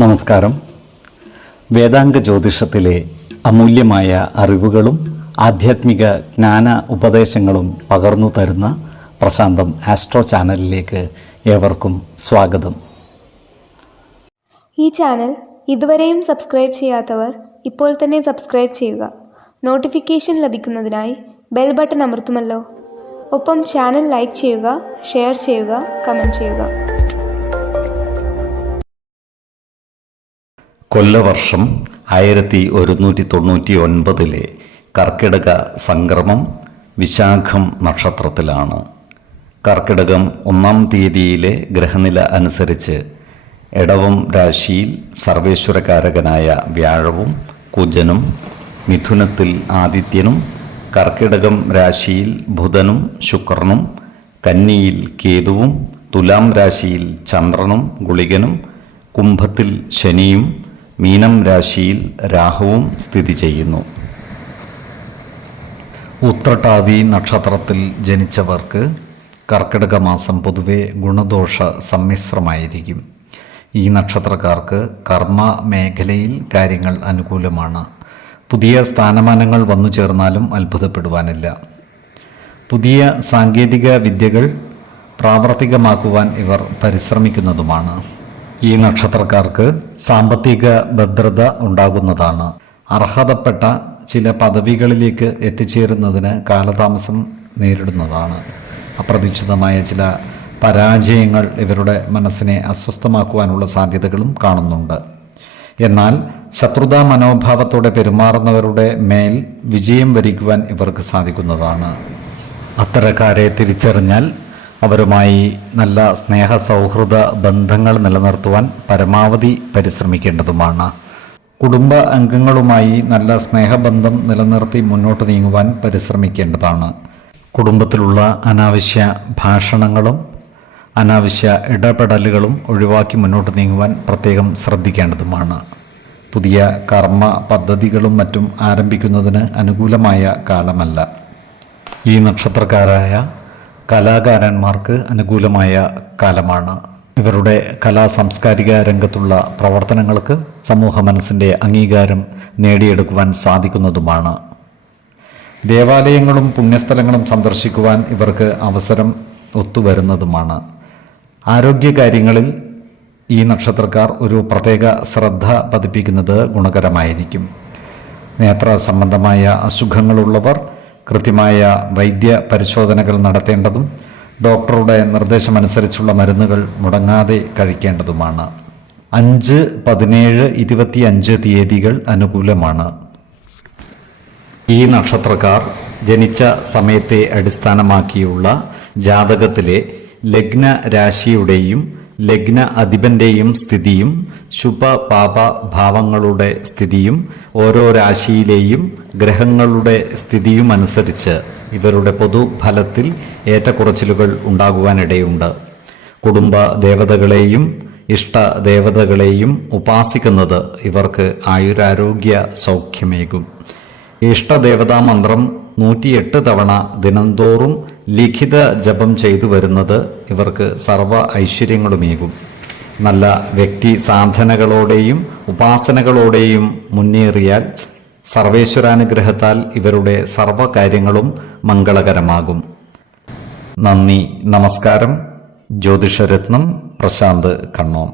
നമസ്കാരം. വേദാംഗ ജ്യോതിഷത്തിലെ അമൂല്യമായ അറിവുകളും ആധ്യാത്മിക ജ്ഞാന ഉപദേശങ്ങളും പകർന്നു തരുന്ന പ്രശാന്തം ആസ്ട്രോ ചാനലിലേക്ക് ഏവർക്കും സ്വാഗതം. ഈ ചാനൽ ഇതുവരെയും സബ്സ്ക്രൈബ് ചെയ്യാത്തവർ ഇപ്പോൾ തന്നെ സബ്സ്ക്രൈബ് ചെയ്യുക. നോട്ടിഫിക്കേഷൻ ലഭിക്കുന്നതിനായി ബെൽ ബട്ടൺ അമർത്തുമല്ലോ. ഒപ്പം ചാനൽ ലൈക്ക് ചെയ്യുക, ഷെയർ ചെയ്യുക, കമൻറ്റ് ചെയ്യുക. കൊല്ലവർഷം 1199 കർക്കിടക സംക്രമം വിശാഖം നക്ഷത്രത്തിലാണ്. കർക്കിടകം 1-ാം തീയതിയിലെ ഗ്രഹനില അനുസരിച്ച് എടവം രാശിയിൽ സർവേശ്വരകാരകനായ വ്യാഴവും കുജനും, മിഥുനത്തിൽ ആദിത്യനും, കർക്കിടകം രാശിയിൽ ബുധനും ശുക്രനും, കന്നിയിൽ കേതുവും, തുലാം രാശിയിൽ ചന്ദ്രനും ഗുളികനും, കുംഭത്തിൽ ശനിയും, മീനം രാശിയിൽ രാഹുവും സ്ഥിതി ചെയ്യുന്നു. ഉത്രട്ടാതി നക്ഷത്രത്തിൽ ജനിച്ചവർക്ക് കർക്കിടക മാസം പൊതുവെ ഗുണദോഷ സമ്മിശ്രമായിരിക്കും. ഈ നക്ഷത്രക്കാർക്ക് കർമ്മ മേഖലയിൽ കാര്യങ്ങൾ അനുകൂലമാണ്. പുതിയ സ്ഥാനമാനങ്ങൾ വന്നു ചേർന്നാലും അത്ഭുതപ്പെടുവാനില്ല. പുതിയ സാങ്കേതിക വിദ്യകൾ പ്രാവർത്തികമാക്കുവാൻ ഇവർ പരിശ്രമിക്കുന്നതുമാണ്. ഈ നക്ഷത്രക്കാർക്ക് സാമ്പത്തിക ഭദ്രത ഉണ്ടാകുന്നതാണ്. അർഹതപ്പെട്ട ചില പദവികളിലേക്ക് എത്തിച്ചേരുന്നതിന് കാലതാമസം നേരിടുന്നതാണ്. അപ്രതീക്ഷിതമായ ചില പരാജയങ്ങൾ ഇവരുടെ മനസ്സിനെ അസ്വസ്ഥമാക്കുവാനുള്ള സാധ്യതകളും കാണുന്നുണ്ട്. എന്നാൽ ശത്രുതാ മനോഭാവത്തോടെ പെരുമാറുന്നവരുടെ മേൽ വിജയം വരിക്കുവാൻ ഇവർക്ക് സാധിക്കുന്നതാണ്. അത്തരക്കാരെ തിരിച്ചറിഞ്ഞാൽ അവരുമായി നല്ല സ്നേഹ സൗഹൃദ ബന്ധങ്ങൾ നിലനിർത്തുവാൻ പരമാവധി പരിശ്രമിക്കേണ്ടതുമാണ്. കുടുംബ അംഗങ്ങളുമായി നല്ല സ്നേഹബന്ധം നിലനിർത്തി മുന്നോട്ട് നീങ്ങുവാൻ പരിശ്രമിക്കേണ്ടതാണ്. കുടുംബത്തിലുള്ള അനാവശ്യ ഭാഷണങ്ങളും അനാവശ്യ ഇടപെടലുകളും ഒഴിവാക്കി മുന്നോട്ട് നീങ്ങുവാൻ പ്രത്യേകം ശ്രദ്ധിക്കേണ്ടതുമാണ്. പുതിയ കർമ്മ പദ്ധതികളും മറ്റും ആരംഭിക്കുന്നതിന് അനുകൂലമായ കാലമല്ല. ഈ നക്ഷത്രക്കാരായ കലാകാരന്മാർക്ക് അനുകൂലമായ കാലമാണ്. ഇവരുടെ കലാ സാംസ്കാരിക രംഗത്തുള്ള പ്രവർത്തനങ്ങൾക്ക് സമൂഹ മനസ്സിൻ്റെ അംഗീകാരം നേടിയെടുക്കുവാൻ സാധിക്കുന്നതുമാണ്. ദേവാലയങ്ങളും പുണ്യസ്ഥലങ്ങളും സന്ദർശിക്കുവാൻ ഇവർക്ക് അവസരം ഒത്തുവരുന്നതുമാണ്. ആരോഗ്യകാര്യങ്ങളിൽ ഈ നക്ഷത്രക്കാർ ഒരു പ്രത്യേക ശ്രദ്ധ പതിപ്പിക്കുന്നത് ഗുണകരമായിരിക്കും. നേത്ര സംബന്ധമായ അസുഖങ്ങളുള്ളവർ കൃത്യമായ വൈദ്യ പരിശോധനകൾ നടത്തേണ്ടതും ഡോക്ടറുടെ നിർദ്ദേശമനുസരിച്ചുള്ള മരുന്നുകൾ മുടങ്ങാതെ കഴിക്കേണ്ടതുമാണ്. 5, 17, 25 തീയതികൾ അനുകൂലമാണ്. ഈ നക്ഷത്രക്കാർ ജനിച്ച സമയത്തെ അടിസ്ഥാനമാക്കിയുള്ള ജാതകത്തിലെ ലഗ്ന രാശിയുടെയും ലഗ്ന അധിപന്റെയും സ്ഥിതിയും ശുഭ-പാപ ഭാവങ്ങളുടെ സ്ഥിതിയും ഓരോ രാശിയിലെയും ഗ്രഹങ്ങളുടെ സ്ഥിതിയും അനുസരിച്ച് ഇവരുടെ പൊതുഫലത്തിൽ ഏറ്റക്കുറച്ചിലുകൾ ഉണ്ടാകുവാനിടയുണ്ട്. കുടുംബ ദേവതകളെയും ഇഷ്ടദേവതകളെയും ഉപാസിക്കുന്നത് ഇവർക്ക് ആയുരാരോഗ്യ സൗഖ്യമേകും. ഇഷ്ടദേവതാ മന്ത്രം 108 തവണ ദിനംതോറും ലിഖിത ജപം ചെയ്തു വരുന്നത് ഇവർക്ക് സർവ്വ ഐശ്വര്യങ്ങളുമേകും. നല്ല വ്യക്തി സാധനകളോടെയും ഉപാസനകളോടെയും മുന്നേറിയാൽ സർവേശ്വരാനുഗ്രഹത്താൽ ഇവരുടെ സർവ്വകാര്യങ്ങളും മംഗളകരമാകും. നന്ദി, നമസ്കാരം. ജ്യോതിഷരത്നം പ്രശാന്ത് കണ്ണോം.